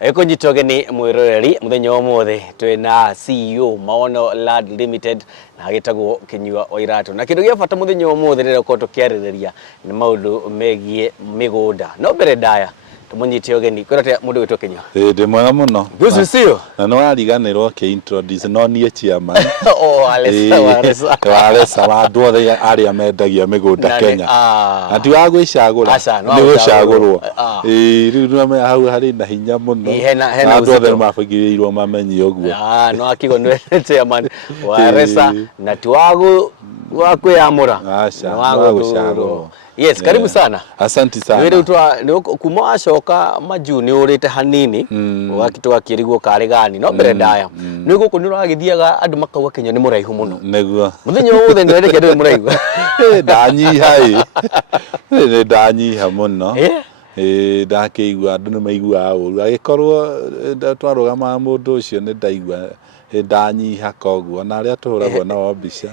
Eko njitogeni mwiroreri muthenya omothe twina CEO Maono Land Limited na gitagwo Kinyua wa iratu na kindu gia bata muthenya omothe rero ko tukiaririria ni maundu megie migunda no mbere ndaya tumunyite ogeni kwirate mundu witwa Kinyua ndi mwega muno gucu cio na no ariganirwo ke introduce no nie chairman alesa wandu othe aria mendagia migunda Kenya ati wa gwicagura ni gucagurwo riu no hau hari na hinya muno andu othe mabagiriirwo mamenye uguo no akigo ni chairman wa alesa na tiwagu wa kwiyamura wa gucagurwo. Yes, karibu sana. Asante sana. Wewe utwa kuma washoka majuni urite hanini ugakitwa kirigwo kare gani no mbere ndaya niguo ko nuragithiaga andu makauga Kenya ni muraihu muno niguo muthenya wothe ndireke ndi muraihu danyiha ni danyiha muno ndakeigua andu ni maigua uru agikorwo twarugama mundu ucio ni ndaigua ndanyiha koguo na aria tuhuragwo na mbica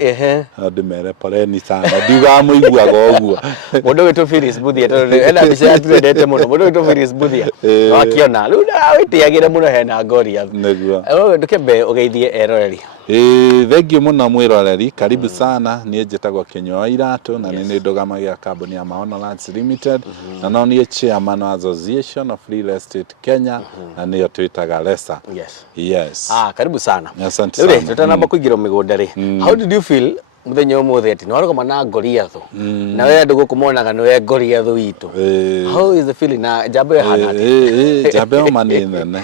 ndimere poleni sana ndiuga muiguaga uguo mundu witu Phyllis Buthia tondu ena mbica yaturendete muno mundu witu Phyllis Buthia wakiona riu ndawitiagire muno hena Goliath niguo ndukembe ugeithie eroreri thengiũ muno mwiroreri karibu sana nie njĩtagwo Kinyua wa iratu na nĩ ndũgamagia kambuni ya Maono Land Limited na no nie chairman wa Association of Real Estate Kenya na nĩyo twĩtaga RESA. Yes. Karibu sana. Asante sana. Tutanamba kuingira migunda ri. How did you feel muthenya omothe ati no arugama na Goliath na we andu gukumonaga no we Goliath witu? How is the feeling na jambo hana ati jambo mani nene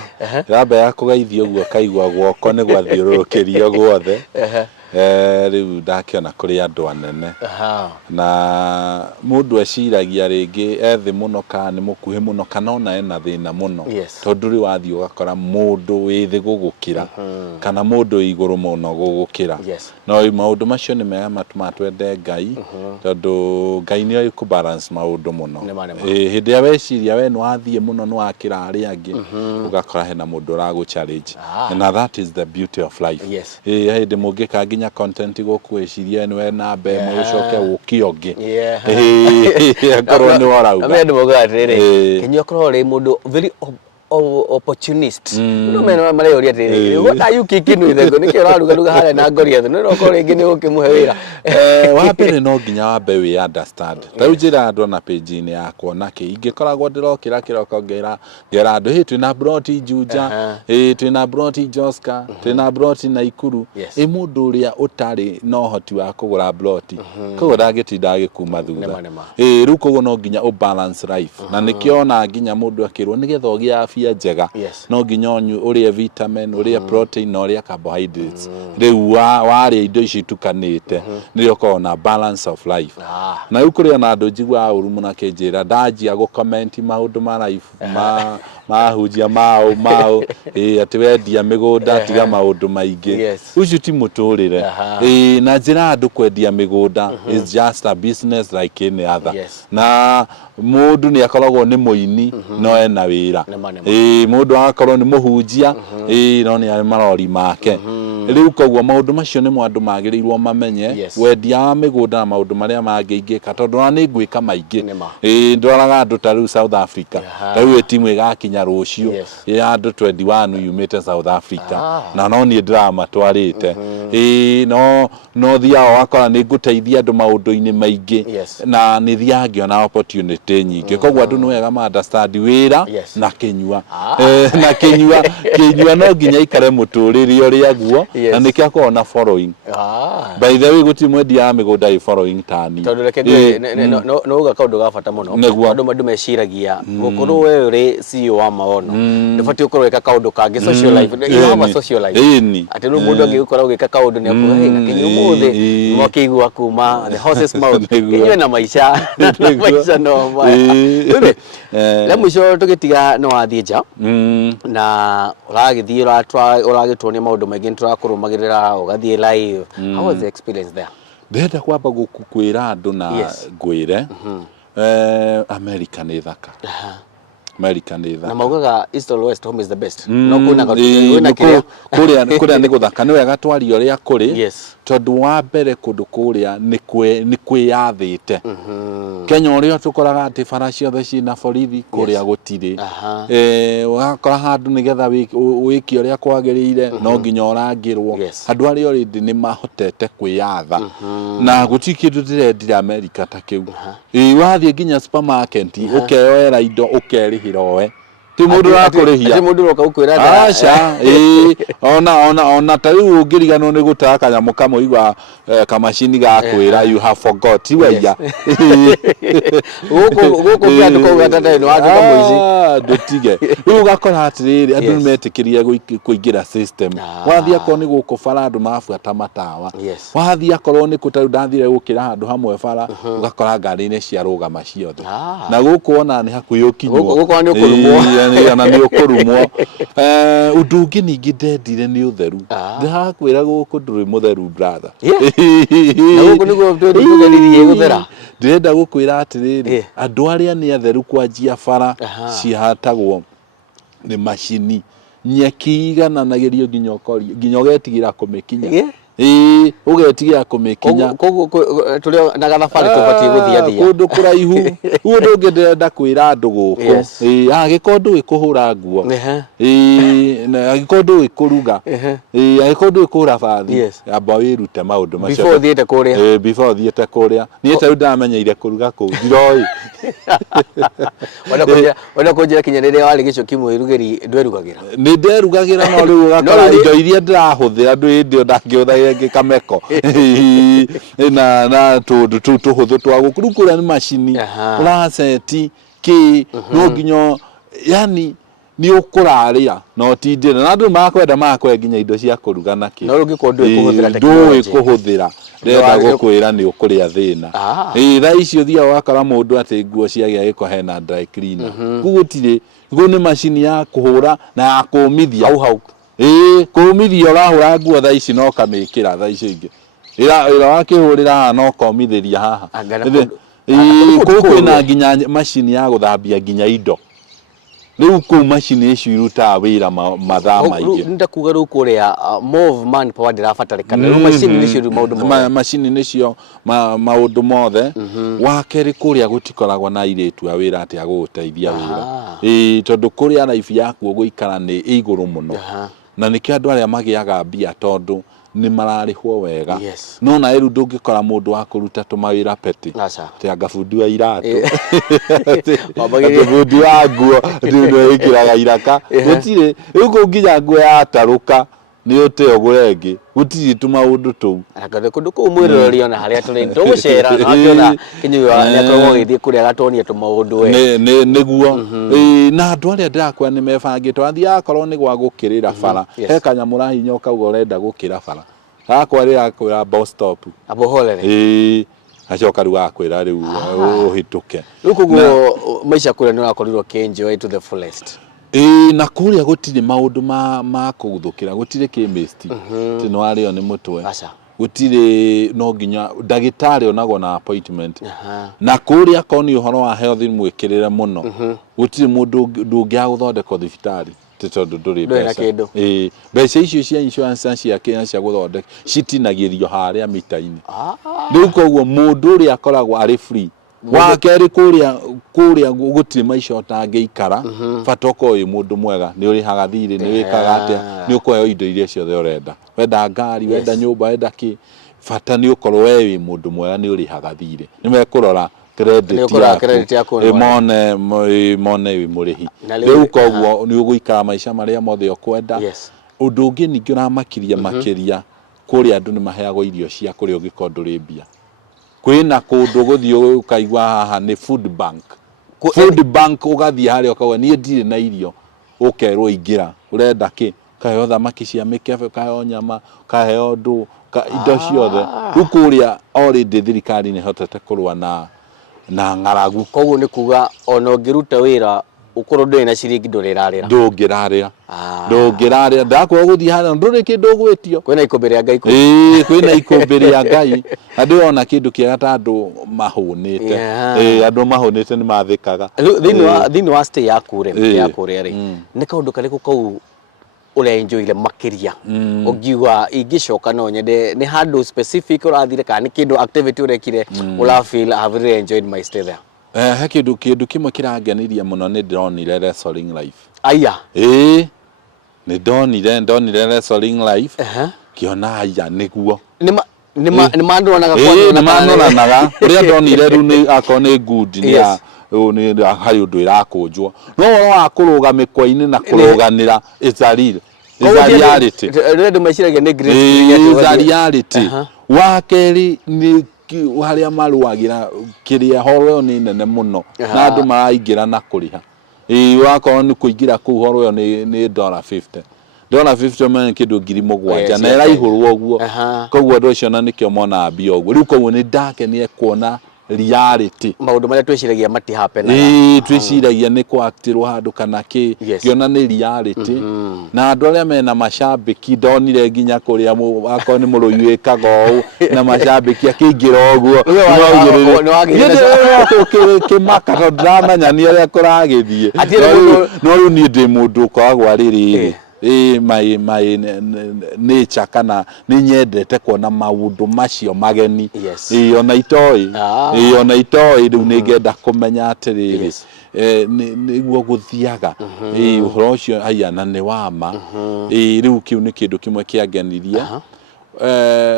jambo ya kugaithio guo kaigwa guoko ni gwathiurukirio guothe riu ndakiona kuri andu anene na mundu aciragia ringi ethi muno kana ni mukuhi muno kana ona ena thina muno tondu ri wathi ugakora mundu withi gugukira kana mundu iguru muno gugukira no maundu macio ni mega matuma twende Ngai tondu Ngai ni oiku balance maundu muno hindi ya weciria we no athie muno no akira ari angi ugakora hena mundu ragu challenge and that is the beauty of life hindi mungika nginya content gokweciria ni we na mbe mo ucoke ukionge ngoro ni warauga amendu mugatire Kinyua koro ri mundu very opportunist no mena mare uri ati what are you kicking with the nikio raruga hale na Goliath no ko ringi ni ukimuhe wira wa mbere no nginya wa mbe we understand tau njira andu na page ini yakwa nake ingikoragwo ndirokira kiroko ngera andu hi twina broti Juja twina broti Joska twina broti Naikuru mundu uria utari no hoti wa kugura broti koguo ndagitinda agikuma thutha riu koguo no nginya u balance life na nikio na nginya mundu akirwo nigetha ugia njega no nginya urie vitamin urie protein na urie carbohydrates riu waria indo ici tukanite niyo ko na balance of life na ukuri na andu njigwa uru muna kinjira ndajia gu comment maundu ma life mahujia mao ati wendia migunda tiga maundu maingi ucio ti muturire na njira andu kwendia migunda is just a business like any other na mundu ni akoragwo ni muini no ena wira mundu akorwo ni muhunjia no ni marori make riu koguo maundu macio ni mwandu magirirwo mamenye wendia wa migunda na maundu maria mangiingika tondu ni ngwika maingi ndoraga andu ta riu South Africa riu timu igakinya rucio ya andu 21 yumite South Africa na no ni drama twarite no thia wakora ni nguteithia andu maundu-ini maingi na ni thia ngiona opportunity nyingi koguo andu ni wega ma understand wira na Kinyua na Kinyua no nginya ikare muturiri uria guo na nikio ko na following by the way guti mwendia migunda i following tani tondu reke no uga kaundu ga bata muno andu mandu meciragia gukorwo we uri CEO wa Maono ndibati ukorwo weka kaundu kangi social life ino social life ati no mundu angi ukorwo weka kaundu ni akuga na Kinyua muthe mokigwa kuma the horse's mouth Kinyua na maisha no mai la mwisho tugitiga no athie nja na uragithie uragitwonia maundu maingi turakurumagirira ugathie live how was the experience there ndenda kwamba gukwira andu na ngwire America ni thaka America nĩ thaka. Na maugaga East or West, home is the best. No kuna kuria nĩ guthaka nĩ wega twari ũrĩa kũrĩ. Yes. Tondũ wa mbere kũndũ kũrĩa nĩ kwĩyathĩte. Kenya ũrĩa tukoraga atĩ bara ciothe ciĩna borithi kũrĩa gũtirĩ. Wakora handũ nĩgetha wĩke ũrĩa kwagĩrĩire no nginya ũrangĩrwo. Andũ arĩa already nĩ mahotete kwĩyatha. Na gũtirĩ kĩndũ ndĩrendira America ta kĩu. Wathiĩ nginya supermarket ũkeyoera indo ũkerĩhĩra owe. Ti mundu rakurihia. Ati mundu roka ukwira acha ona ta riu ngiriganwo ni gutaka kanyamu kamwe igwa kamashini ga kwira you have forgot waya guku kiandu ko gatata ino andu kamuici ndutige riu gakora atiriri andu nimetikiria kuingira system wathia akoro ni guku bara andu mabuata matawa wathia akoro ni kutaru ndathire gukira handu hamwe bara ugakora ngari ni ciarugama ciothe na guku ona ni hakuhi ukinywo guku ni ukurumwo na ni ukurumwo undu ungi ningi ndendire ni utheru ndakwira guku nduri mutheru brother na guku niguo tugeririe guthera ndirenda gukwira atiriri andu aria ni atheru kwanjia bara cihatagwo ni mashini nyeki igananagirio nginya ugetigira kumikinya ugetigira kumikinya tulio na gathabari tubatie guthiathia kundu kuraihu undu ngenda kwira andu guku agikondu ikuhura nguo na agikondu ikuruga agikondu ikura bathi amba wirute maundu macio before thiete kuria before thiete kuria ni ta ndamenyeire kuruga ku ndiroi wala kunjira kinyanire wali gico kimwe irugeri ndwerugagira ni nderugagira no riu gakora indo iria ndirahuthira ndu indio ndangihuthagira kameko na tuhuthu twa gukurukura ni mashini uraseti ki no nginya yani ni ukuraria no tindira na andu makwenda nginya indo cia kuruga na ki no rugikondu ikuhuthira teknology ikuhuthira ndenda gukwira ni ukuria thina tha icio thia wakora mundu ati nguo ciagia giko hena dry cleaner gugutire ni mashini ya kuhura na ya kumithia hau kumithia urahura nguo tha ici no kamikira tha ici ingi ira wakihurira no komithiria haha kwina nginya mashini ya guthambia nginya indo riu ku mashini icio iruta wira mathaa maingi ndakuga riu kuria move man power ndirabatarikana riu mashini nicio maundu mothe mashini nicio maundu mothe wakeri kuria gutikoragwo na iretu a wira ati aguteithia wira tondu kuria life yaku guikara ni iguru muno na nikio andu aria magiaga mbia tondu ni mararihwo wega no na riu ndungikora mundu wa kuruta tumawira peti te agafundi wa iratu agafundi wa nguo ndio ikiraga iraka gutire riu kunginya nguo yataruka ni uti ogurengi gutiri tumaundu tu akade kundu ku mwirorori ona haria turi ndugucera na akiona kinyua ni akorwo githii kuria gatonia tumaundu we niguo na andu aria ndirakwira ni mebangite wathia akorwo ni gwa gukirira bara he kanyamura hinya ukauga urenda gukira bara akwarira akwira bus stop aboholere acoka riu akwira riu uhituke riu kuguo maisha kuria ni urakorirwo kenjo to the fullest na kuria gutire maundu ma kuguthukira gutire chemist tino ario ni mutwe gutire no nginya dagitari onago na appointment na kuria koni uhoro wa health mwikirire muno gutire mundu ndungia guthondeka thibitari tondu nduri mbeca mbeca icio cia insurance cia Kenya cia guthondeka citinagirio haria mitaini riu koguo mundu uri akoragwo ari free wakeri kuria gutire maisha otangeikara fatoko uyu mundu mwega ni uri hagathiri ni wikaga atia ni ukoyo indo iria ciothe urenda wenda ngari wenda nyumba wenda ki fata ni ukorwo wewe mundu mwega ni uri hagathiri ni mekurora credit yaku mone wi murihi riu koguo ni uguikara maisha maria mothe ukwenda undu ungi ningi uramakiria makiria kuria andu ni maheagwo irio cia kuria ugikondo ri mbia kwina kundu guthii ukaigwa haha ni food bank ugathii haria ukawa nie ndire na irio ukerwo ingira urenda ki kaheo thamaki cia mikebe kaheo nyama kaheo ndu indo ciothe ukuria already thirikari ni hotete kurwa na ngaragu koguo ni kuga ona ungiruta wira ukoro ndä na ciringi ndårärarä ndångärarä ndakwa gå thiä harä ndå rä kä ndå gwä tio kwä na ikå mbä rä a ngai kwä na ikå mbä rä a ngai na ndä ona kä ndå kä ega ta andå mahå nä te andå mahå nä te nä mathä kaga thä wa stay yaku rä rä nä kaå ndå karä kå kau å rä a enjoyire makä ria å ngiuga ingä coka no nyende nä handå specific å rathire kana nä kä ndå activity å rekire å ra feel I have really enjoyed my stay there he kä ndå kä mwe kä rangenirie må no nä ndä ronire wrestling life aya nä ndonire wrestling life kä ona aya nä guo nä mandåranaga nä mandåranaga å rä a ndonire rä u nä akorwo nä good nä harä å ndå ä rakå njwo no å wa kå rå ga mä kwa-inä na kå rå ganä ra ndå meciragia nä wa kerä nä harä a marå ra kä rä a horo ä yo nä nene må no na andå maraingä ra na kå rä ha wakorwo nä kå ingä ra kå u horo ä yo nä $50 $50 kä ndå 7,000 na ä raihå rwo å guo koguo andå acio na nä kä o monaga mbia å guo rä u koguo nä ndakenire kuona reality maundu maria twiciragia mati happen twiciragia nä kwaktirwo handå kana kä ngĩona nä reality na andå arĩa mena macambĩki ndonire nginya kũrĩa akorwo nĩ mũrũi wĩkaga ũũ na macambĩki akĩingĩra ũguo kĩmaka tondũ ndiramenya ũrĩa kũragĩthiĩ no rĩu niĩ ndĩ mũndũ ũkoragwo arĩ rĩrĩ my nature kana nĩ nyendete kuona maundu macio mageni ona itoĩ rĩu nĩ ngenda kũmenya atĩrĩrĩ nĩguo gũthiaga ũhoro ũcio aya na nĩ wama rĩu kĩu nĩ kĩndũ kĩmwe kĩangenirie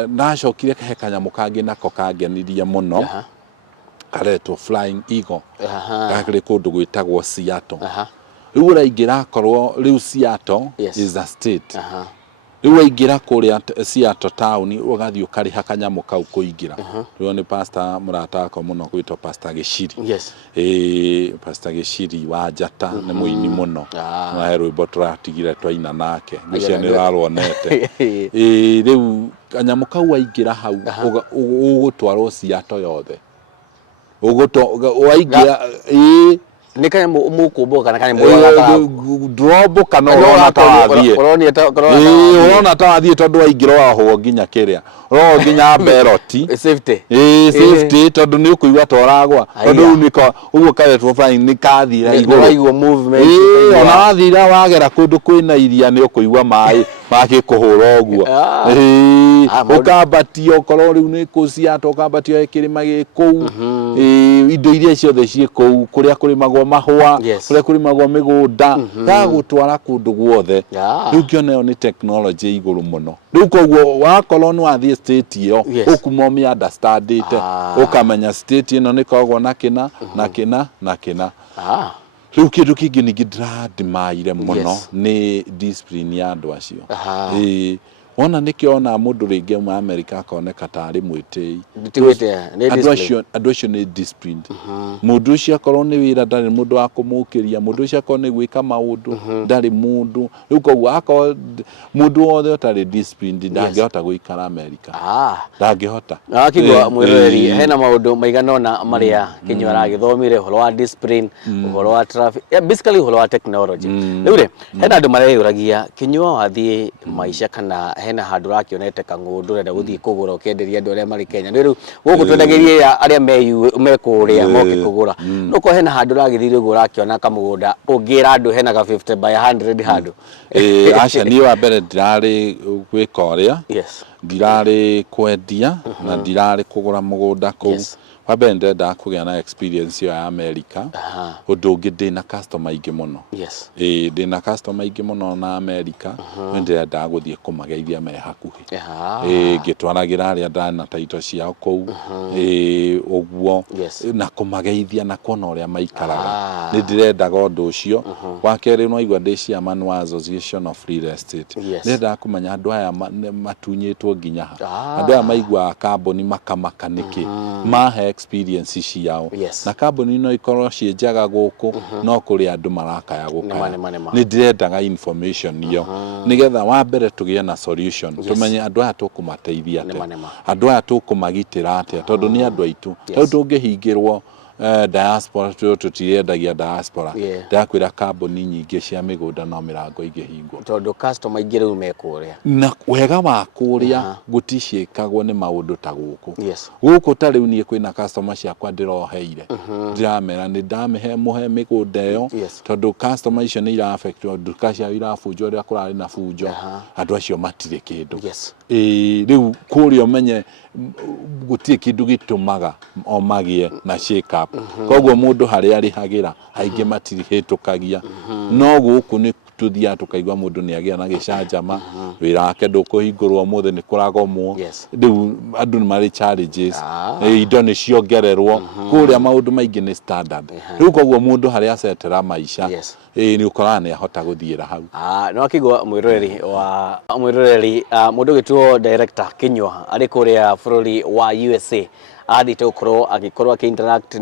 nacokire he kanyamũ kangĩ nako kangenirie mũno karetwo Flying Eagle gakĩrĩ kũndũ gwĩtagwo Seattle rĩu ũraingĩra korwo rĩu Seattle is a state rĩu waingĩra kũrĩa Seattle town ũgathiĩ ũkarĩha kanyamũ kau kũingĩra rĩu nĩ pastor mũrata wakwa mũno gwĩtwo pastor Gĩciri pastor Gĩciri wa Njata nĩ mũini mũno na he rwĩmbo tũratigire twaina nake ngũcia nĩ ũraruonete rĩu kanyamũ kau waingĩra hau ũgũtwarwo Seattle yothe waingĩra nĩ kanyamũ mũkũmbũka kana kanyamũ drop kana ũrona ta wathiĩ tondũ waingĩra wahwo nginya kĩrĩa ũrona nginya beroti safety tondũ nĩ ũkũigua ta ũragwa tondũ rĩu nĩko ũguo karetwo flying nĩ kathira igũrũ movement ona wathira wagera kũndũ kwĩna iria nĩ ũkũigua maĩ magĩkũhũra ũguo ũkambatio okorwo rĩu nĩ kũciata ũkambatio kĩrĩma gĩ kũu indo iria ciothe ciĩ kũu kũrĩa kũrĩmagwo mahũa kũrĩa kũrĩmagwo mĩgũnda gagũtwara kũndũ guothe rĩu ngĩona ĩyo nĩ technology igũrũ mũno rĩu koguo wakorwo nĩ wathiĩ state ĩyo ũkuma ũmĩ understandĩte ũkamenya state ĩno nĩ koragwo na kĩna na kĩna na kĩna rĩu kĩndũ kĩngĩ ningĩ ndĩradimaire mũno nĩ discipline ya andũ acio wona nĩkĩo ona mũndũ rĩngĩ uma America akoneka tarĩ mwĩtĩi andũ acio nĩ disciplined mũndũ ũcio akorwo nĩ wĩra ndarĩ mũndũ wa kũmũkĩria mũndũ ũcio akorwo nĩ gwĩka maũndũ ndarĩ mũndũ rĩu koguo akorwo mũndũ wothe ũtarĩ disciplined ndangĩhota gũikara America ndangĩhota akigwa mwĩroreri hena maũndũ maigana ona marĩa Kinyua aragĩthomire ũhoro wa discipline ũhoro wa traffic basically ũhoro wa technology rĩu rĩ hena andũ mareyũragia Kinyua wathiĩ maica kana hena handũ rakĩonete kang'ũndũ renda gũthiĩ kũgũra ũkenderia andũ arĩa marĩ Kenya rĩu gũkũ twendagĩria arĩa mekũrĩa moke kũgũra nuko hena handũ ragĩthire ũguo rakĩona kamũgũnda ũngĩra andũ hena ga 50 by 100 handũ aca niĩ wa mbere ndirarĩ gwĩka ũrĩa ndirarĩ kwendia na ndirarĩ kũgũra mũgũnda kũu wambe ndenda kũgĩa na experience ya America ũndũ ũngĩ ndĩna customer aingĩ mũno ndĩna customer aingĩ mũno na America ndĩrenda gũthiĩ kũmageithia me hakuhĩ ngĩtwaragĩra arĩa ndana taito ciao kũu ũguo na kũmageithia na kuona ũrĩa maikaraga nĩ ndĩrendaga ũndũ ũcio wa kerĩ no igua ndĩ chairman wa Association of Real Estate ndĩrendaga kũmenya andũ aya matunyĩtwo nginya andũ aya maigua kambuni makamaka nĩkĩ mahe experience ciao na kambuni no ikorwo ciĩ njega gũkũ no kũrĩ andũ marakaya gũkaya nĩ ndĩrendaga information iyo nĩgetha wa mbere tũgĩe na solution tũmenye andũ aya tũkũmateithia atĩa andũ aya tũkũmagitĩra atĩa tondũ nĩ andũ aitũ tondũ tũngĩhingĩrwo diaspora tutiendagia diaspora ndakwira kambuni nyingĩ cia mĩgũnda no mĩrango ingĩhingwo tondũ customer ingĩ rĩu mekuria na wega wa kuria guticiĩkagwo nĩ maũndũ ta gũkũ gũkũ ta rĩu niĩ kwĩna customer ciakwa ndĩroheire ndiramera nĩ ndamĩhe mũhe mĩgũnda ĩyo tondũ customer icio nĩ ira-affectwo nduka ciao irabunjwo rĩrĩa kũrarĩ na bunjo andũ acio matirĩ kĩndũ rĩu kũrĩa ũmenye gũtirĩ kĩndũ gĩtũmaga o magĩe na shake up koguo mũndũ harĩa arĩhagĩra aingĩ matirĩhĩtũkagia no gũkũ nĩ tuthia tukaigwa mũndũ nĩ agĩa na gĩcanjama wĩra wake ndũkũhingũrwo mũthĩ nĩ kũragomwo rĩu andũ nĩ marĩ challenges indo nĩ ciongererwo kũrĩa maũndũ maingĩ nĩ standard rĩu koguo mũndũ harĩa acetera maica nĩ ũkoraga nĩ ahota gũthiĩra hau no akigwa mwĩroreri mũndũ gĩtuo director kinyua arĩ kũrĩa bũrũri wa USA athite gũkorwo agĩkorwo interact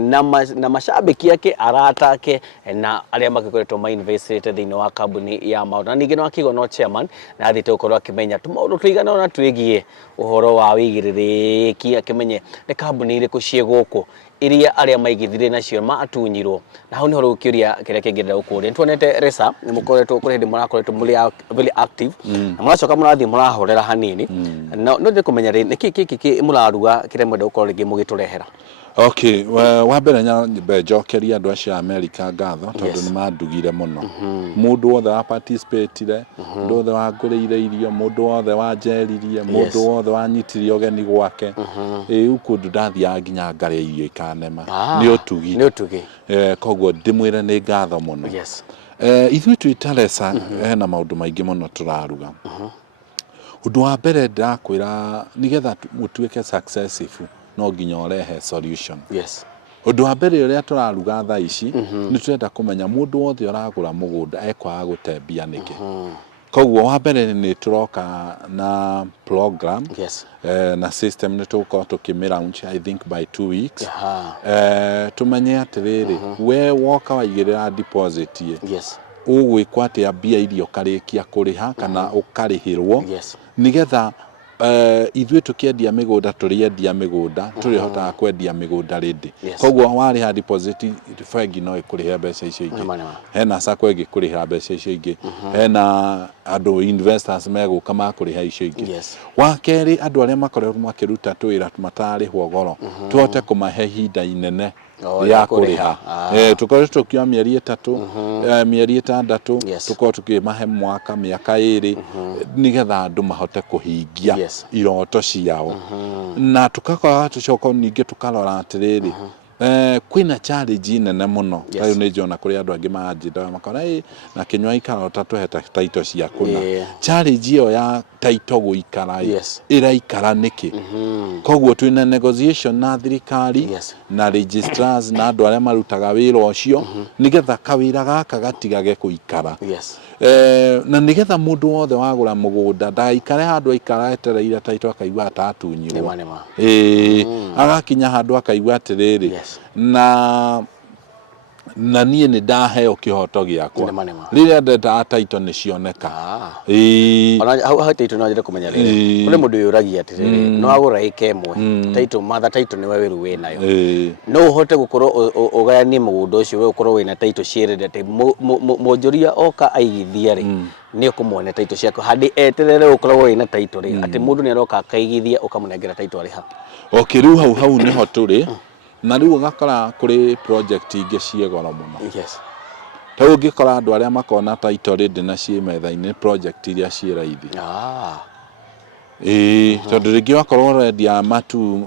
na mashabiki yake arata ake na arĩa magĩkoretwo mainvestĩte thĩinĩ wa kambuni ya maũndũ na ningĩ no akigwa no chairman na athite gũkorwo akĩmenya tũmaũndũ tũigana ona twĩgiĩ ũhoro wa wĩigĩrĩrĩki akĩmenye nĩ kambuni irĩkũ ciĩ gũkũ iria arĩa maigithire nacio matunyirwo na hau nĩho rũkĩũria kĩrĩa kĩngĩenda gũkũria nĩtuonete Resa nĩ mũkoretwo kũrĩ hĩndĩ mũrakoretwo mũrĩ very active na mũracoka mũrathiĩ mũrahorera hanini no ndĩ kũmenya nĩkĩ mũraruga kĩrĩa mwenda gũkorwo rĩngĩ mũgĩtũrehera okay wa mbere nyambe njokeria andũ acio America ngatho tondũ nĩ mandugire mũno mũndũ wothe wa participate mũndũ wothe wa ngũrĩire irio mũndũ wothe wa njeririe mũndũ wothe wanyitire ũgeni gwake kũndũ ndathiaga nginya ngarĩa irio ikanema nĩ ũtugi koguo ndĩmwĩre nĩ ngatho mũno ithuĩ twĩ Resa hena maũndũ maingĩ mũno tũraruga ũndũ wa mbere ndakwĩra nĩgetha mũtuĩke successful no nginya ũrehe solution ũndũ wa mbere ũrĩa tũraruga thaa ici nĩ tũrenda kũmenya mũndũ wothe ũragũra mũgũnda ekwaga gũtembia nĩkĩ koguo wa mbere nĩ tũroka na program na system nĩ tũgũkorwo tũkĩmĩlaunch I think by 2 weeks tũmenye atĩrĩrĩ we woka waigĩrĩra deposit ũgwĩkwo atĩa mbia irio karĩkia kũrĩha kana ũkarĩhĩrwo nĩgetha ithuĩ tũkĩendia mĩgũnda tũrĩendia mĩgũnda tũrĩhotaga kwendia mĩgũnda rĩndĩ koguo warĩha deposit bengi no ĩkũrĩhe mbeca icio ingĩ hena sacco ĩgĩkũrĩha mbeca icio ingĩ hena andũ investors megũka makũrĩha icio ingĩ wa kerĩ andũ arĩa makoretwo makĩruta twĩra matarĩhwo goro tũhote kũmahe ihinda inene ya kũrĩha tũkoretwo tũkĩoya mĩeri 3 mĩeri 6 tũkorwo tũkĩmahe mwaka mĩaka 2 nĩgetha andũ mahote kũhingia iroto ciao na tũkakorwo tũcoka ningĩ tũkarora atĩrĩrĩ kwĩna challenge nene mũno rĩu nĩ njona kũrĩ andũ angĩ manjĩra makona na kinyua ikarota tũhe taito cia kuna challenge ĩyo ya taito gũikara ĩraikara nĩkĩ koguo twĩna negotiation na thirikari na registrars na andũ arĩa marutaga wĩra ũcio nĩgetha kawĩra gaka gatigage gũikara na nĩgetha mũndũ wothe wagũra mũgũnda ndaikare handũ aikara etereire taito akaigua atatunyirwo agakinya handũ akaigua atĩrĩrĩ na niĩ nĩ ndaheo kĩhoto gĩakwa rĩrĩa ndeta taito nĩ cioneka ona hau taito no njĩre kũmenya rĩrĩ kũrĩ mũndũ yũragia atĩrĩrĩ no agũra ĩka ĩmwe taito matha taito nĩ we wĩru wĩnayo no ũhote gũkorwo ũgayanie mũgũnda ũcio we ũkorwo wĩna taito ciĩrĩre atĩ mwonjoria oka aigithia rĩ nĩ ũkũmuone taito ciake handĩ eterere ũkoragwo wĩna taito rĩ atĩ mũndũ nĩ aroka akaigithia ũkamũnengera taito arĩ ha rĩu hau nĩho tũrĩ na rĩu ũgakora kũrĩ project ingĩ ciĩ goro mũno ta ũngĩkora andũ arĩa makona taito rĩndĩ na ciĩ metha-inĩ project iria ciĩ raithi tondũ rĩngĩ wakorwo ũrendia matu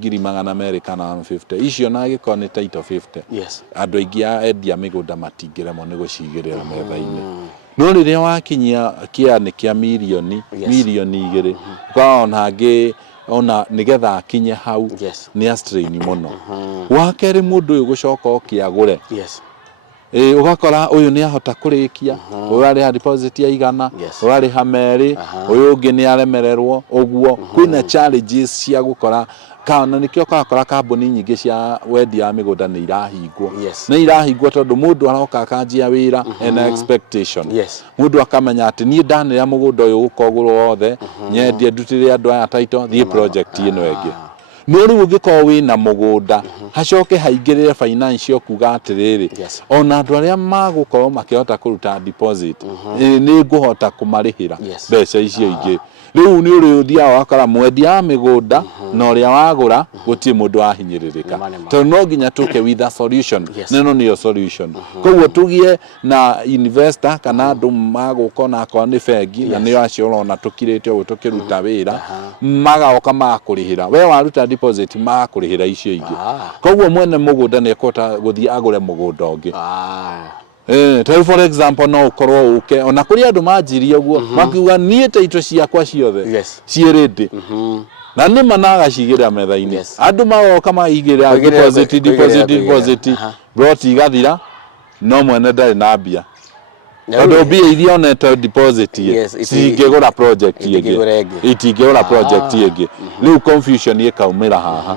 200,000 na 150 icio na gĩkorwo nĩ taito 50 andũ aingĩ endia mĩgũnda matingĩremwo nĩ gũcigĩrĩra metha-inĩ no rĩrĩa wakinyia kĩanĩ kĩa mirioni 2 ũkona angĩ ona nĩgetha akinye hau nĩ strain mũno wa kerĩ mũndũ ũyũ gũcoka ũkĩagũre ugakora uyu ni ahota kurikia uyu ari deposit ya igana uyu ari hameri uyu ungi ni aremererwo uguo kwina challenges cia gukora kana nikio kakora kambuni nyingi cia wendia migunda ni irahingwo ni irahingwo tondu mundu aroka akanjia wira and expectation mundu akamenya ati ni ndane ya mugunda uyu gukogurwo wothe nyendie ndutire andu aya title the project ino enge no riu ungikoo wina mugunda hacoke haingirire financial kuga atiriri ona andu aria magukorwo makihota kuruta deposit ni nguhota kumarihira mbeca icio ingi riu ni uri uthia wakora mwendia migunda na uria wagura gutie mundu ahinyiririka to no nginya tuke with a solution neno niyo solution koguo tugie na investor kana andu magukona kwa ni bengi na niyo acio urona tukirite uguo tukiruta wira magaoka makurihira we waruta deposit makurihira icio ingi koguo mwene mugunda ni ekota guthie agure mugunda ungi tell for example no ukorwo uke ona kuri andu manjirie uguo makiuga nie taito ciakwa ciothe cierede na ni managa cigira metha-ini andu magoka maigira deposit brought igathira no mwene ndari na mbia tondu mbia iria onete deposit cingigura project ingi itingigura project ingi riu confusion ikaumira haha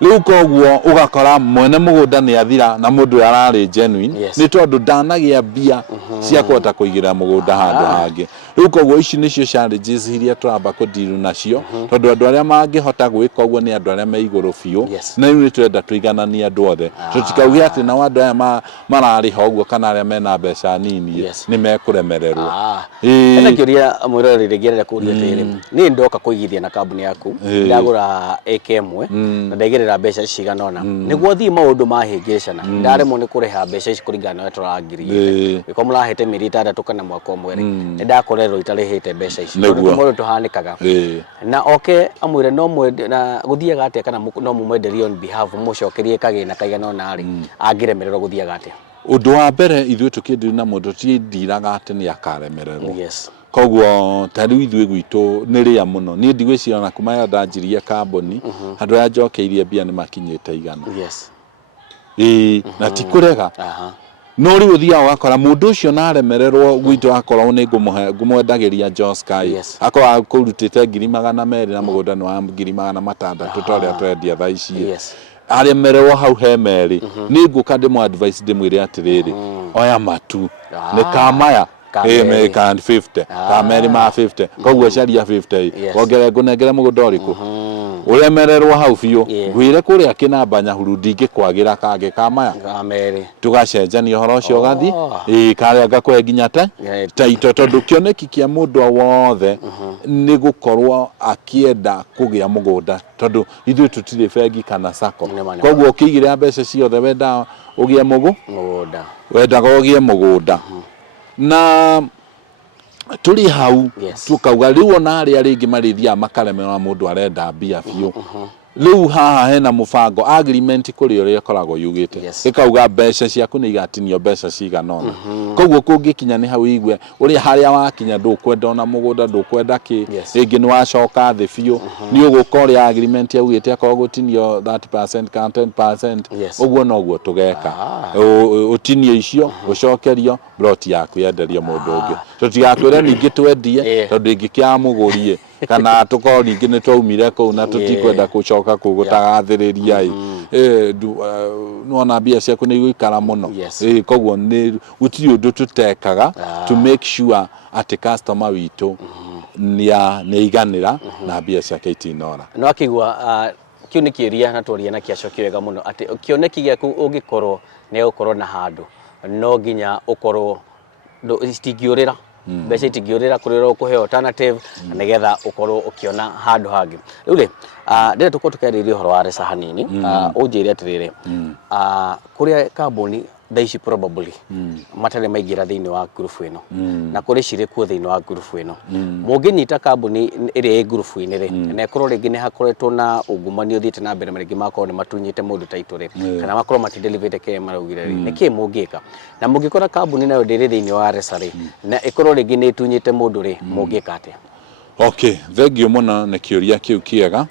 riu koguo ugakora mwene mugunda ni athira na mundu arari genuine ni tondu ndanagia mbia cia kuhota kuigira mugunda handu hangi riu koguo ici nicio challenges iria turamba kudiru nacio tondu andu aria mangihota gwika uguo ni andu aria me iguru biu na riu ni turenda tuiganania andu othe tutikauge ati na andu aya marariha uguo kana aria mena mbeca nini ni mekuremererwo ena kiuria mwiroreri ngirenda kuria tiri ni ndoka kuigithia na kambuni yaku ndagura ekemwe na ndaigirira mbeca cigana ona niguo thii maundu mahingicana ndaremwo ni kuriha mbeca ici kuringana na turangirire iko murahete miri 6 kana mwaka umwe ndakorerwo itarihite mbeca ici niguo tuhanikaga na amwire no mwende na guthiaga atia kana no mumwenderie on behalf mucokerie kagina kaigana ona ari angiremererwo guthiaga atia undu wa mbere ithuĩ tukindiru na mundu tindiraga ati ni akaremererwo koguo tari ithuĩ gwitũ nĩ ria muno ni ndigwĩciria na kuma ya ndanjirie kambuni andu aya njokeirie mbia ni makinyĩte igana na ti kurega no riu thia wakora mundu ucio naremererwo gwitũ akorwo ni ngumwendagiria Joskai akorwo kurutite 200,000 na mugunda ni wa 600,000 toria twendia thaa ici aremererwo hau he meri ni nguka ndimwe advice ndimwire atiriri oya matu ni kamaya me kan 50 kameri ma 50 koguo caria 50 wongere ngunengere mugunda uriku uremererwo hau biu gwire kuria kinamba nyahuru ndingikwagira kange kamaya kameri tugacenjania horo ucio gathi karia ngakwe nginya taito tondu kioneki kia mundu wothe ni gukorwo akienda kugia mugunda tondu ithuĩ tutire bengi kana sako koguo ukiigire mbeca ciothe wenda ugie mugunda wendaga ugie mugunda na tuli hau tukauga riu ona aria ringi marithia makaremerwa mundu arenda mbia biu riu haha hena mubango agreement kuri uria koragwo yugite ikauga mbeca ciaku ni igatinio mbeca cigana ona koguo kungikinya ni hau igwe uria haria wakinya ndukwenda ona mugunda ndukwenda ki ringi ni wacoka thi biu ni ugukoria agreement yaugite akorwo gutinio 30% kana 10% uguo noguo tugeka utinio icio ucokerio plot yaku yenderio mundu ungi tutigakwire ningi twendie tondu ingikia mugurie kana tukoo ningi ni twaumire kuu na tutikwenda gucoka kugutagathiriria nuona mbia ciaku ni igikara muno koguo ni gutiri undu tutekaga to make sure ati customer witu ni iganira na mbia ciake itinora no akigwa kiu ni kiuria na twaria na kiacokio wega muno ati kioneki giaku ungikorwo ne ukorwo na handu no nginya ukorwo itingiurira mbeca itingiurira kurira kuheo alternative nigetha ukorwo ukiona handu hangi riu ri ndire tuko tukeriria horo wa resa hanini unjire atiriri kuria kambuni thaici probably matare maigira thiini wa group ino na kuri cire kuo thiini wa group ino munginyita kambuni iri group ine ri na ikorwo ringi ni hakoretwo na ungumani uthite na mbere maringi makorwo ni matunyite mundu taito ri kana makorwo mati deliver ke maraugire ri niki mungika na mungikora kambuni nayo ndiri thiini wa resa ri na ikorwo ringi ni tunyite mundu ri mungika atia okay thegio muno ni kiuria kiu kiega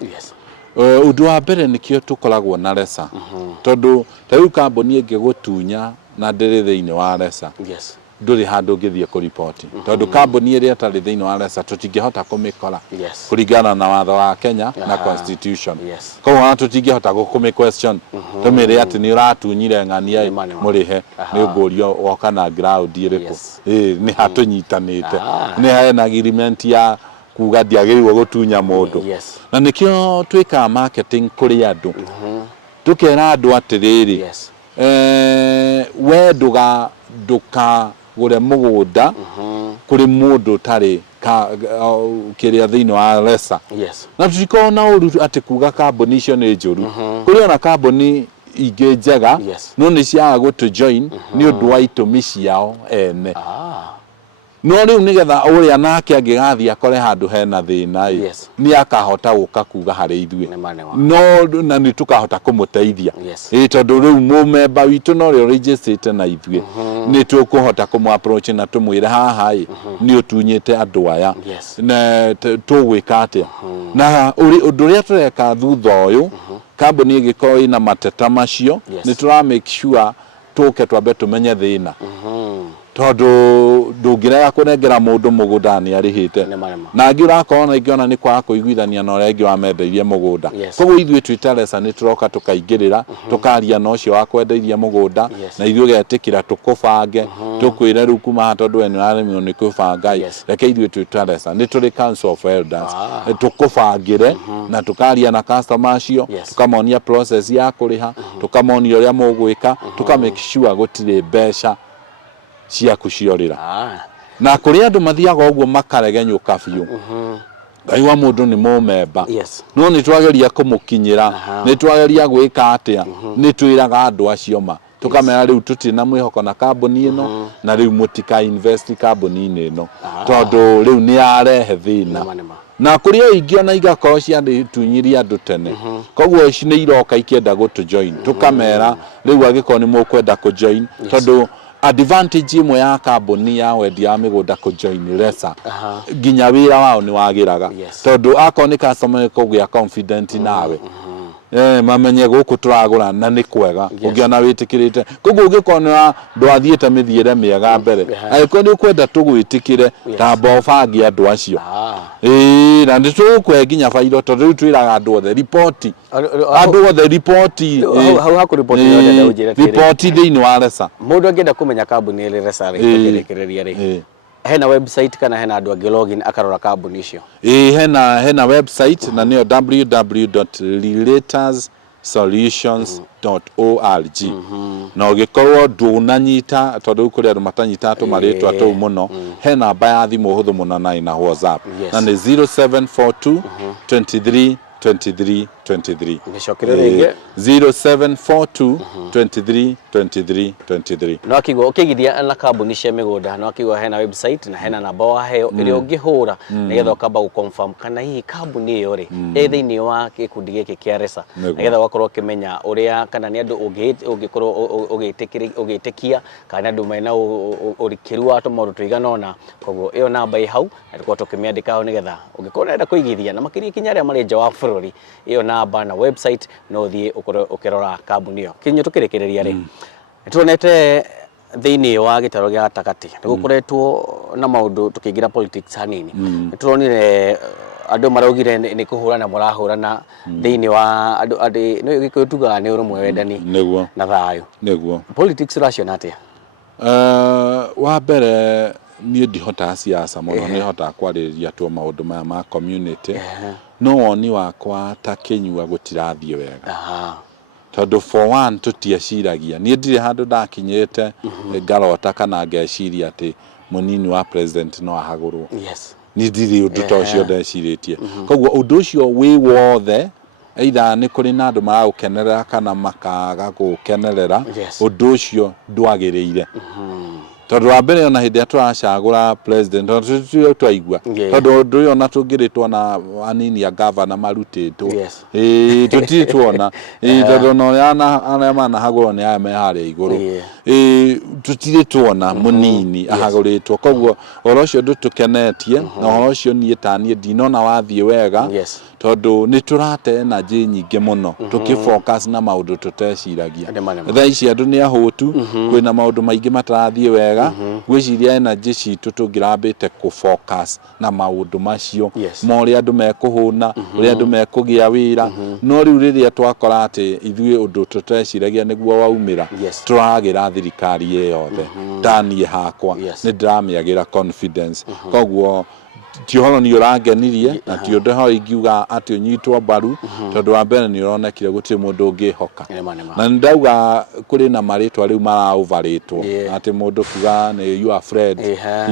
undu wa mbere nikio tukoragwo na resa tondu taiu kambuni ingigutunya na ndiri thiini wa resa nduri handu ngithie ku report tondu kambuni iria tari thiini wa resa tutingihota kumikora kuringana na watho wa Kenya na constitution koguo tutingihota gukumi question tumire ati ni uratunyire ng'ania murihe ni ngurio woka na ground iriku ni hatunyitanite ni hena agreement ya kuga ndiagĩrĩirwo gũtunya mũndũ na nĩkĩo twĩkaga marketing kũrĩ andũ tukera andũ atĩrĩrĩ we ndũkagũre mũgũnda kũrĩ mũndũ ũtarĩ kĩrĩa thĩinĩ wa resa na tũtikorwo na ũru atĩ kuga kambuni icio nĩ njũru kũrĩ ona kambuni ingĩ njega no nĩ ciaga gũtũjoin nĩ ũndũ wa itũmi ciao ene no rĩu nĩgetha ũrĩa nake angĩgathiĩ akore handũ hena thĩna nĩ akahota gũka kuga harĩ ithuĩ no na nĩ tũkahota kũmũteithia tondũ rĩu mũmemba witũ no rĩo registrate na ithuĩ nĩ tũkũhota kũmũ-approach na tũmwĩre haha nĩ ũtunyĩte andũ aya na tũgwĩka atĩa na ũndũ ũrĩa tũreka thutha ũyũ kambuni ĩgĩkorwo ĩna mateta macio nĩ tũra make sure tũke twambe tũmenye thĩna tondũ ndũngĩrega kũnengera mũndũ mũgũnda nĩ arĩhĩte na angĩ ũrakorwo na ingĩ ona nĩ kwaga kũiguithania na ũrĩa angĩ wamendeirie mũgũnda koguo ithuĩ twĩ resa nĩ tũroka tũkaingĩrĩra tũkaria na ũcio wa kwendeirie mũgũnda na ithuĩ ũgetĩkĩra tũkũbange tũkwĩre rĩu kuma tondũ we nĩ ũraremwo nĩ kũbanga reke ithuĩ twĩ resa nĩ tũrĩ council of elders tũkũbangĩre na tũkaria na customer acio tũkamonia process ya kũrĩha tũkamonia ũrĩa mũgwĩka tũka-make sure gũtirĩ mbeca ciaku ciorĩra na kũrĩ andũ mathiaga ũguo makaregenyũka biũ ngai wa mũndũ nĩ mũmemba no nĩ twageria kũmũkinyĩra nĩ twageria gwĩka atĩa nĩ twĩraga andũ acio ma tũkamera rĩu tũtirĩ na mwĩhoko na kambuni ĩno na rĩu mũtika invest kambuni-inĩ ĩno tondũ rĩu nĩ yarehe thĩna na kũrĩ o ingĩ ona igakorwo ciatunyirie andũ tene koguo ici nĩ iroka ikĩenda gũtũjoin tũkamera rĩu angĩkorwo nĩ mũkwenda kũjoin tondũ advantage imwe ya kambuni ya wendia wa mĩgũnda kũjoin resa nginya wĩra wao nĩ wagĩraga tondũ akorwo nĩ customer kũgĩa confident nawe mamenye gũkũ tũragũra na nĩ kwega ũngĩona wĩtĩkĩrĩte koguo ũngĩkorwo nĩ ndwathiĩte mĩthiĩre mĩega mbere angĩkorwo nĩ ũkwenda tũgwĩtĩkĩre tamba ũbange andũ acio na nĩ tũgũkũhe nginya bairo tondũ rĩu twĩraga andũ othe ripoti andũ othe ripoti ripoti thĩinĩ wa resa mũndũ angĩenda kũmenya kambuni ĩrĩ resa rĩ hena website kana hena andũ angĩ login akarora kambuni icio hena website na nĩyo www.relatorssolutions.org na ũgĩkorwo ndũnanyita tondũ kũrĩ andũ matanyita tũmarĩtwa tũu mũno he namba ya thimũ hũthũ mũno na ina WhatsApp na nĩ 0742 23 23 23 0742 23 23 23 no akigwa ukigithia na kambuni cia mĩgũnda no akigwa hena website na hena namba waheo ĩrĩa ũngĩhũra nĩgetha ũkamba gũconfirm kana hihi kambuni ĩyo rĩ thĩinĩ wa gĩkundi gĩkĩ kĩa resa nĩgetha ũgakorwo ũkĩmenya ũrĩa kana nĩ andũ ũngĩkorwo ũgĩtĩkia kana andũ mena ũrikĩru wa tũmaũndũ tũigana ũna koguo ĩyo namba ĩ hau na tũkorwo tũkĩmĩandĩka hau nĩgetha ũngĩkorwo ũrenda kũigithia na makĩria ikinya rĩa marĩ nja wa bũrũri ĩyo namba na website no thiĩ ũkĩrora kambuni ĩyo kinyua tũkĩrĩkĩrĩria rĩ tuonete thĩinĩ wa gĩtaro gĩa gatagatĩ nĩgũkoretwo na maũndũ tũkĩingĩra politics hanini nĩtũronire andũ maraugire nĩ kũhũrana mũrahũrana thĩinĩ wa andũ nĩ gĩkũyũ tugaga nĩ ũrũmwe wendani na thayũ politics ũraciona atĩa wa mbere niĩ ndihotaga siasa mũno nĩ hotaga kwarĩrĩria tu maũndũ maya ma community no woni wakwa ta kinyua gũtirathiĩ wega tondũ for one tũtieciragia niĩ ndirĩ handũ ndakinyĩte ngarota kana ngeciria atĩ mũnini wa president no ahagũrwo niĩ ndirĩ ũndũ ta ũcio ndecirĩtie koguo ũndũ ũcio wĩ wothe either nĩ kũrĩ na andũ maragũkenerera kana makaga gũkenerera ũndũ ũcio ndwagĩrĩire tondũ wa mbere ona hĩndĩ tũracagũra president tondũ twaigua tondũ ũndũ ũyũ ona tũngĩrĩtwo na anini a governor marutĩtwo tũtirĩ tuona tondũ no arĩa manahagũrwo nĩ aya me harĩa igũrũ tũtirĩ tuona mũnini ahagũrĩtwo koguo ũhoro ũcio ndũtũkenetie na ũhoro ũcio niĩ ta niĩ ndinona wathiĩ wega tondũ nĩ tũrate energy nyingĩ mũno tũkĩfocus na maũndũ tũteciragia thaa ici andũ nĩ ahũtu kwĩna maũndũ maingĩ matarathiĩ wega gwĩciria energy citũ tũngĩrambĩte kũfocus na maũndũ macio ma ũrĩa andũ mekũhũna ũrĩa andũ mekũgĩa wĩra no rĩu rĩrĩa twakora atĩ ithuĩ ũndũ tũteciragia nĩguo waumĩra tũragĩra thirikari yothe taniĩ hakwa nĩ ndĩramĩagĩra confidence koguo tihoro ni urangenirie na ti undu ho ingiuga ati unyitwo mbaru tondu wa mbere ni uronekire gutiri mundu ungihoka na ndauga kuri na maritwa riu mara overratwo ati mundu kuga ni your friend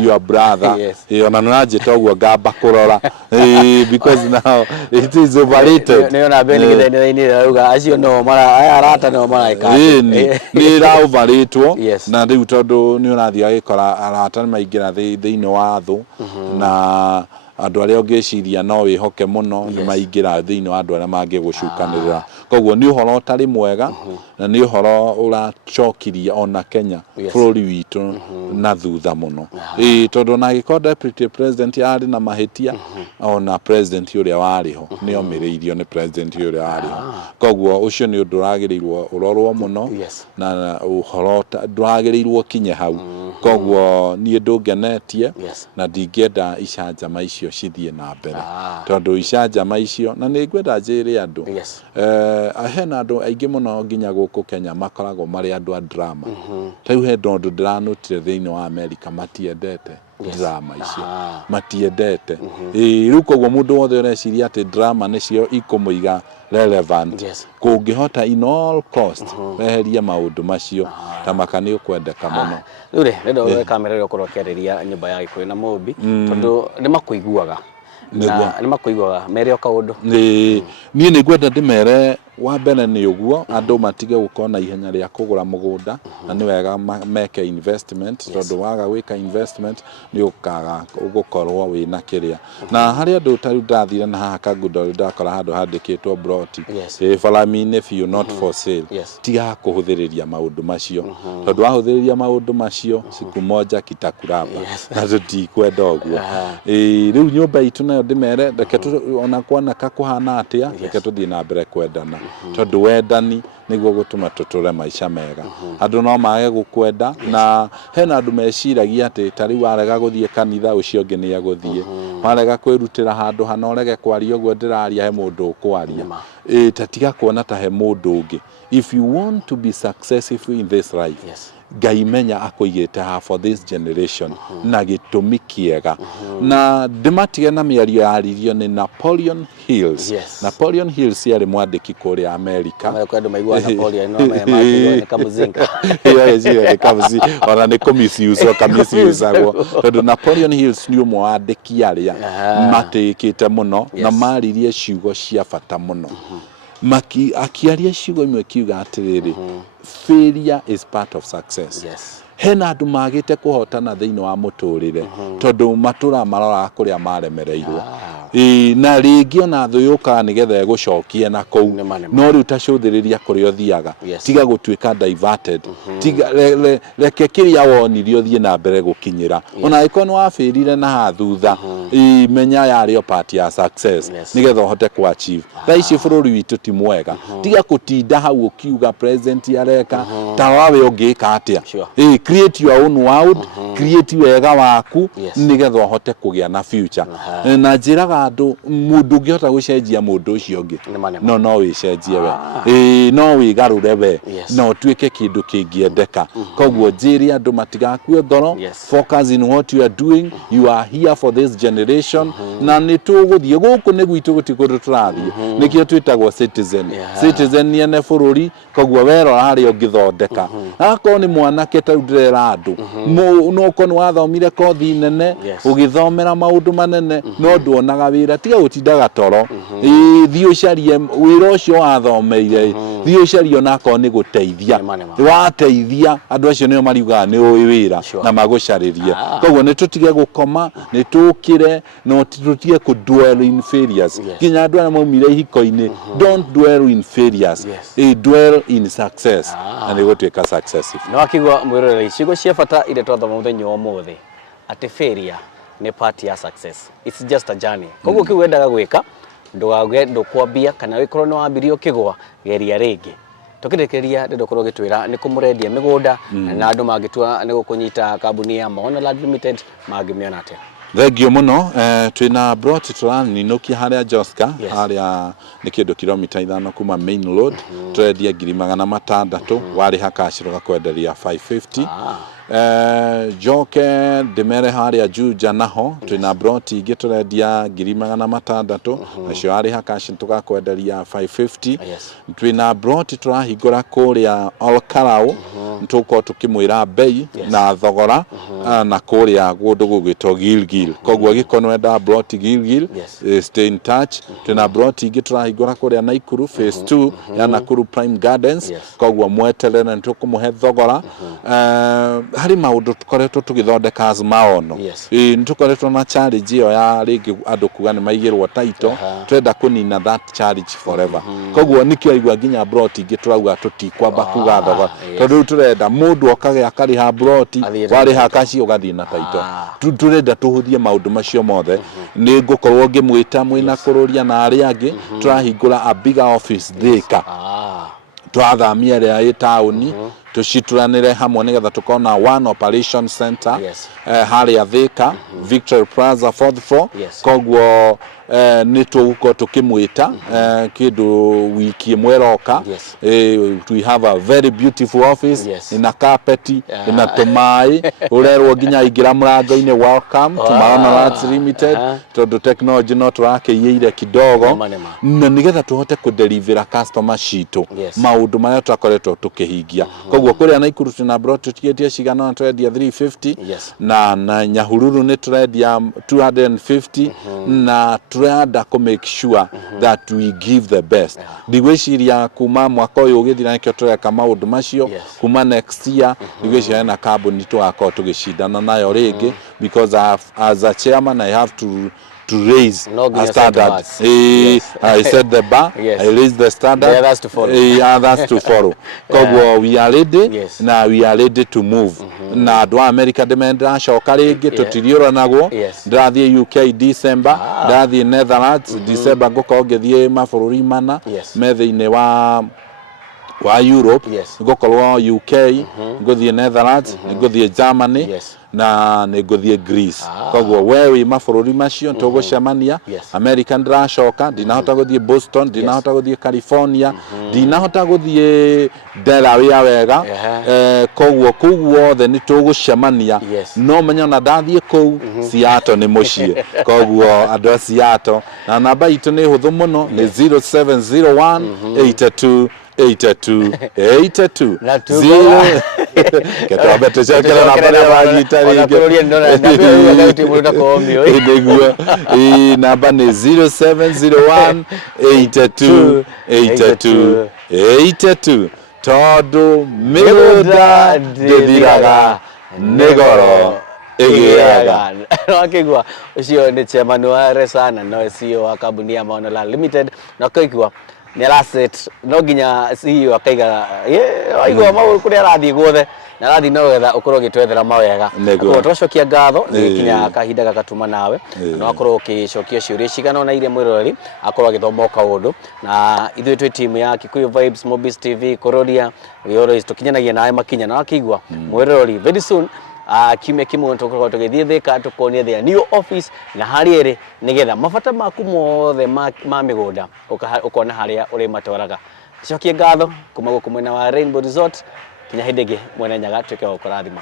your brother ona nunajita uguo ngamba kurora because now it is overrated ni ona beni githeni rauga acio no mara arata no mara ikati ni ra overratwo na riu tondu ni urathi agikora arata ni maingira thiini wa thu na andu aria ungiciria no wihoke muno ni maingira thiini wa andu aria mangigucukanirira koguo ni uhoro utari mwega na ni uhoro uracokiria ona Kenya bururi witu na thutha muno tondu na giko deputy president ari na mahitia ona president uria wariho ni omiriirio ni president uria wariho koguo ucio ni undu uragirirwo urorwo muno na uhoro nduragirirwo kinye hau koguo ni ndungenetie na ndingienda icanjama icio cithie na mbere tondu icanjama icio na ni ngwenda njire andu hena andu aingi muno nginya guku Kenya makoragwo mari andu a drama tau he ndondu ndiranutire thiini wa America matiendete drama icio matiendete riu koguo mundu wothe ureciria ati drama nicio ikumuiga relevant kungihota in all cost weheria maundu macio tamaka ni ukwendeka muno ure ndo kamera yo korokereria nyumba ya Gikuyu na Mumbi tondu ni makuiguaga na ni makuiguaga mere o kaundu ni ni gwenda ndimere wa mbere ni uguo andu matige gukona ihenya ria kugura mugunda na ni wega meke investment tondu waga gwika investment ni ukaga ugukorwo wina kiria na hari andu tari ndathire na haha kagundo ndakora handu handikitwo broti falamine few not for sale tiga kuhuthiriria maundu macio tondu wahuthiriria maundu macio siku moja kitakuraba na tutikwenda uguo riu nyumba itu nayo ndimere reke ona kwana kakuhana atia reke tuthie na mbere kwendana tondu wendani niguo gutuma tuture maica mega andu no mage gukwenda na hena andu meciragia ati tari warega guthie kanitha ucio ngi ni aguthie warega kwirutira handu hanorege kwaria uguo ndiraria he mundu ukwaria tatiga kuona ta he mundu ungi if you want to be successful in this life Ngai menya akoigite ha for this generation na gitumi kiega na ndimatige na miario yaririo ni Napoleon Hills Napoleon Hills yari mwandiki kuri America kwenda maigwa Napoleon no maigwa kamuzinga ye kamuzi ona ni commission agwo tondu Napoleon Hills ni mwandiki aria matikite muno na maririe ciugo cia bata muno akiaria ciugo imwe kiuga atiriri failure is part of success hena andu magite kuhotana thiini wa muturire tondu matura marora kuria maremereirwo na ringi ona thu yuka nigetha gucokie na kou no riu tacuthiriria kuria thiaga tiga gutuika diverted tiga reke kiria wonirio thie na mbere gukinyira ona ikono wafirire na hathutha menya yario part ya success nigetha hote ku achieve thaici bururi witu ti mwega tiga kutinda hau ukiuga president yareka tawawe ungika atia create your own world create wega waku nigetha hote kugia na future na njiraga andu mundu ngihota gucenjia mundu ucio ngi no wicenjie we no wigarure we no tuike kindu kingiendeka koguo njiri andu matigakue ngoro focus in what you are doing you are here for this generation na nituguthie guku ni gwitu gutikundu turathie nikio twitagwo citizen ni ene bururi koguo wero hari ungithondeka akon ni mwanake taudrera andu no kon wathomire kothi nene ugithomera maundu manene no nduonaga wira tiga utindaga toro thio carie wira ucio wathomeire thio carie onako ni guteithia wateithia andu acio nio mariuga ni uwi wira na magucaririe koguo ni tutige gukoma ni tukire no tutige ku dwell in failures kinya andu ana maumire ihiko-ini don't dwell in failures dwell in success and go to a successful no akigwa mwirore icigo cia bata ire twatha muthenya umuthi ati failure ni part ya success it's just a journey koguo kiwendaga gwika ndugagwe kwambia kana wikorwo no ambirio kigwa geria ringi tukirekeria ndokorwo gitwira ni kumurendia migunda na andu magitua ni gukunyita kambuni ya Maona Land Limited magimiona atia thengio muno twina brought turani nokia haria Joska haria ni kindu kilomita 5 kuma main road twedia 600 wari hakashiro gakwenderia 550 Joke demere haria juja naho twina broti giturendia 600 nacio ari hakashi tugakwenderia 550 twina broti turahingura kuria Olkarau ntuko tukimwira bei na thogora na kuria gundu gugwitwo Gilgil koguo gikonwenda broti Gilgil stay in touch twina broti giturahingura kuria Naikuru phase 2 ya Nakuru Prime Gardens koguo mweterere na ntukumuhe thogora hari maundu tukoretwo tugithondeka as maono nitukoretwo na challenge iyo ya rigi andu kuga ni maigirwo title twenda kunina that challenge forever koguo nikio igwa ginya broti giturauga tutikwamba kuga thogora tondu turenda mundu okage akariha broti wari hakaci ugathii na title turenda tuhuthie maundu macio mothe ni ngukorwo ngimwita mwina kururia na ari angi turahingura a bigger office Thika twathamia ria i tauni tushituranire hamwe nigetha tukona one operation center haria Thika Victory Plaza 4th floor koguo nituguko tukimwita kindu wiki imwe roka we have a very beautiful office ina carpet ina tumai urerwo ginya ingira murango-ini welcome to Marana Arts Limited tondu technology no turakiire kidogo na nigetha tuhote ku deliver customer shitu maundu maria twakoretwo tukihingia koguo kuria Naikuru tuna brought tukigetia cigana na twendia 350 na Nyahururu ni turendia 250 na turenda ku make sure that we give the best ndigwiciria kuma mwaka uyu ugithira nikio tureka maundu macio kuma next year ndigwiciria na carbon twako tugicindana nayo ringi because as a chairman I have to raise a standard. I set the bar, I raise the standard. Yeah, that's to follow. That's to follow. Because we are ready, now we are ready to move. Na dwa America demandra shoka ringi tutiriora nago. Ndathie UK December, ndathie Netherlands December ngoko ngithie mabũrũri mana methe-ini wa Europe ngokorwo UK nguthie Netherlands nguthie Germany na nguthie Greece koguo wewe mabũrũri macio tugucemania America ndracoka ndinahota guthie Boston ndinahota guthie California ndinahota guthie Delaware wega koguo the ni tugucemania no menya na ndathie kou Seattle ni mucie koguo andu a Seattle na namba itu ni huthu muno ni 0701 82 0 Ketwa chakela na pale wagita ringi namba ni 0701 82 todo migunda ndithiraga nigoro igiaga wakigwa ucio ni chairman wa Resana no CEO wa kambuni ya Maono Limited na kaikwa ni asset no ginya CEO akaiga aigwa mauru kuria arathii guothe na arathii no wetha ukorwo gitwethera mawega ko twacokia ngatho ni kinya kahinda gakatuma nawe no akorwo ukicokia ciuria cigana na iria mwiroreri akorwo agithoma kaundu na ithuĩ twi team ya Kikuyu Vibes Mobis TV kuroria we always tukinyanagia nawe makinya na akigwa mwiroreri very soon kimwe kimwe tukorwo tugithie Thika tukonie the new office na hari iri nigetha mabata maku mothe ma migunda ukona haria uri matwaraga cokie ngatho kuma gukumwena wa Rainbow Resort kinya hindigi mwena nyaga tweke gukurathima.